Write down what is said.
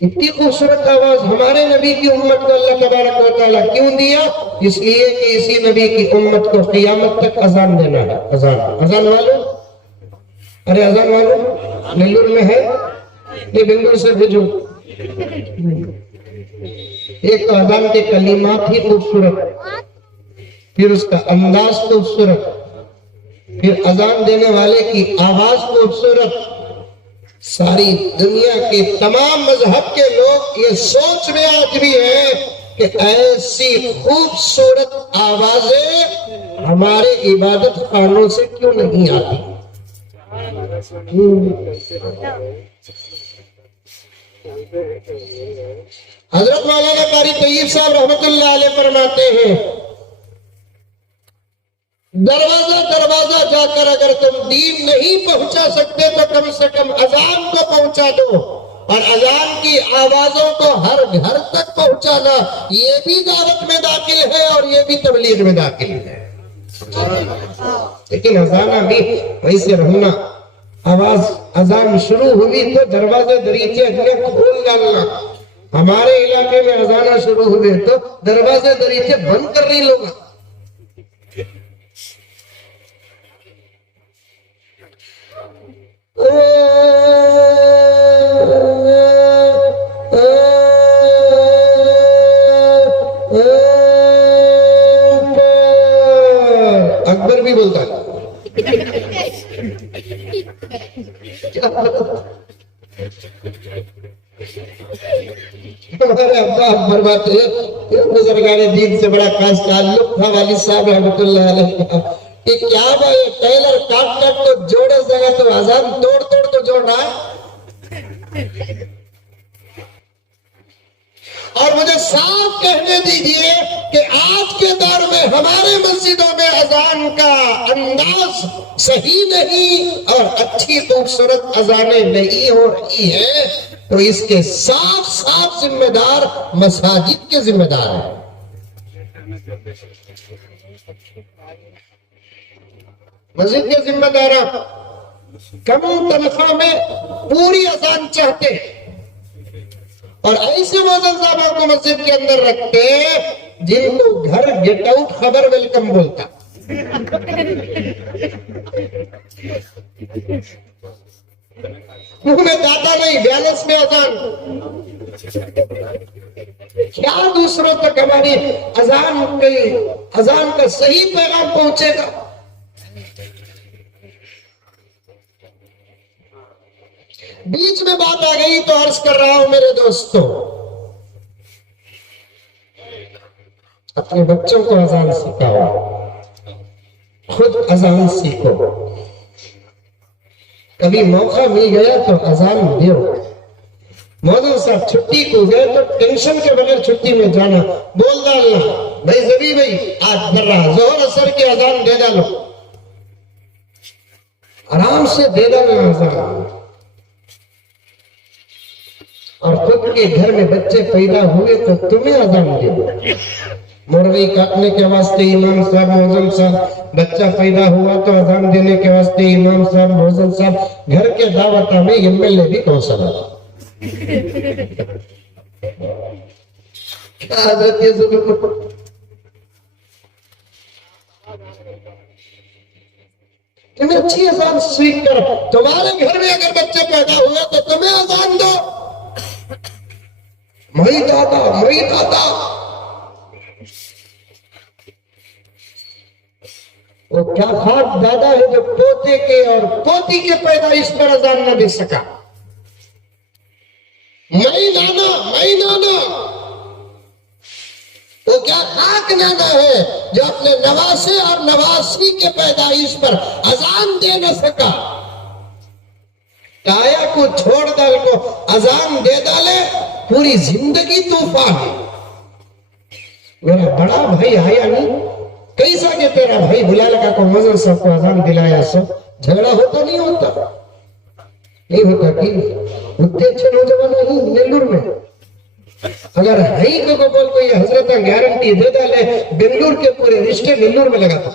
اتنی خوبصورت آواز ہمارے نبی کی امت کو اللہ تبارک و تعالیٰ کیوں دیا؟ اس لیے کہ اسی نبی کی امت کو قیامت تک اذان دینا ہے. اذان والوں، ارے اذان والوں نلور میں ہے؟ یہ بنگلور سے بھیجو. ایک تو اذان کے کلمات ہی خوبصورت، پھر اس کا انداز خوبصورت، پھر اذان دینے والے کی آواز خوبصورت. ساری دنیا کے تمام مذہب کے لوگ یہ سوچ میں آج بھی ہیں کہ ایسی خوبصورت آوازیں ہمارے عبادت خانوں سے کیوں نہیں آتی. حضرت مولانا قاری طیب صاحب رحمت اللہ علیہ فرماتے ہیں دروازہ دروازہ جا کر اگر تم دین نہیں پہنچا سکتے تو کم سے کم اذان کو پہنچا دو، اور اذان کی آوازوں کو ہر گھر تک پہنچانا یہ بھی دعوت میں داخل ہے اور یہ بھی تبلیغ میں داخل ہے. لیکن اذان بھی ویسے رہنا، آواز اذان شروع ہوئی تو دروازے دریچے کھول ڈالنا. ہمارے علاقے میں اذان شروع ہوئے تو دروازے دریچے بند کر رہی لوگ. اکبر بھی بولتا ہے. ہمارے ابا فرماتے ہیں بزرگان دین سے بڑا خاص تعلق تھا والد صاحب رحمۃ اللہ علیہ کا کہ کیا بھائی ٹیلر کاٹ کاٹ تو جوڑے جگہ تو اذان توڑ توڑ تو جوڑ رہا ہے. اور مجھے صاف کہنے دیجئے کہ آج کے دور میں ہمارے مسجدوں میں اذان کا انداز صحیح نہیں اور اچھی خوبصورت اذانیں نہیں ہو رہی ہیں، تو اس کے صاف صاف ذمہ دار مساجد کے ذمہ دار ہیں. مسجد کے ذمہ داران کم تنخواہ میں پوری اذان چاہتے ہیں اور ایسے موزن صاحبوں کو مسجد کے اندر رکھتے جن کو گھر گیٹ آؤٹ خبر ویلکم بولتا. منہ میں داتا نہیں، بیلنس میں اذان. کیا دوسروں تک ہماری اذان کا صحیح پیغام پہنچے گا؟ بیچ میں بات آ گئی تو عرض کر رہا ہوں میرے دوستوں، اپنے بچوں کو اذان سکھاؤ، خود اذان سیکھو. کبھی موقع مل گیا تو اذان دیو. مولانا صاحب چھٹی کو گئے تو ٹینشن کے بغیر چھٹی میں جانا، بول ڈالنا بھائی زبی بھائی آج کر رہا ظہر اثر کی اذان دے ڈالو، آرام سے دے ڈالنا اذان. اور خود کے گھر میں بچے پیدا ہوئے تو تمہیں اذان دے. مروی کاٹنے کے واسطے امام صاحب موزن صاحب، بچہ پیدا ہوا تو اذان دینے کے واسطے امام صاحب موزن صاحب، گھر کے دعوتہ میں ایم ایل اے بھی پہنچا رہا. کیا حضرت یہ ظلم. تمہیں اچھی اذان سیکھ کر تمہارے گھر میں اگر بچے پیدا ہوئے تو تمہیں اذان دو. مئی دادا وہ کیا خاک دادا ہے جو پوتے کے اور پوتی کے پیدائش پر اذان نہ دے سکا. مئی نانا وہ کیا خاک نانا ہے جو اپنے نواسے اور نواسی کے پیدائش پر اذان دے نہ سکا. تایا کو چھوڑ ڈال کو اذان دے ڈالے، پوری زندگی طوفان ہے. میرا بڑا بھائی آیا نہیں، کیسا کہ تیرا بھائی بلا لگا کو موزن صاحب کو اذان دلایا، سو جھگڑا ہوتا نہیں ہوتا کہ اتنے اچھے نوجوان نہیں نیلور میں. اگر ہائی کو بول کو یہ حضرت گارنٹی دے ڈالے بنگلور کے پورے رشتے نیلور میں لگا تھا.